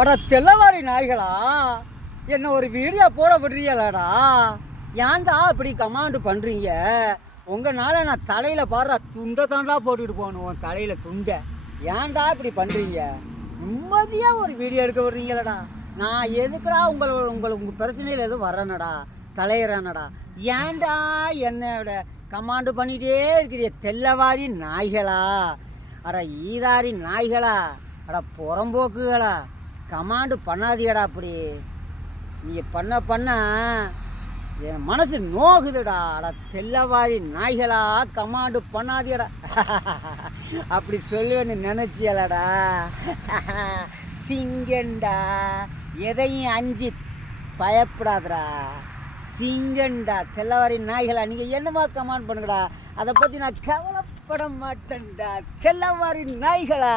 அட தெல்லவாரி நாய்களா, என்ன ஒரு வீடியோ போட விடுறீங்களாடா? ஏன்டா இப்படி கமாண்டு பண்ணுறீங்க? உங்களால் நான் தலையில் பாடுற துண்டை தாண்டா போட்டுட்டு போகணும், உன் தலையில் துண்டை. ஏன்டா இப்படி பண்ணுறீங்க? நிம்மதியாக ஒரு வீடியோ எடுக்க விடுறீங்களடா. நான் எதுக்குடா உங்கள் பிரச்சனையில் எதுவும் வரேனடா, தலையிறேனடா? ஏன்டா என்னோட கமாண்டு பண்ணிகிட்டே இருக்கிறீ தெல்லவாரி நாய்களா? அட ஈதாரி நாய்களா, அட புறம்போக்குகளா, கமாண்டு பண்ணாதீடா. அப்படி நீங்கள் பண்ண என் மனசு நோகுதுடா. அட தெல்லவாரி நாய்களா, கமாண்டு பண்ணாதீடா. அப்படி சொல்லுவேன்னு நினச்சியலடா. சிங்கண்டா, எதையும் அஞ்சு பயப்படாதடா. சிங்கண்டா, தெல்லவாரி நாய்களா, நீங்கள் என்னமா கமாண்ட் பண்ணுங்கடா, அதை பற்றி நான் கவலைப்பட மாட்டேன்டா. தெல்லவாரி நாய்களா.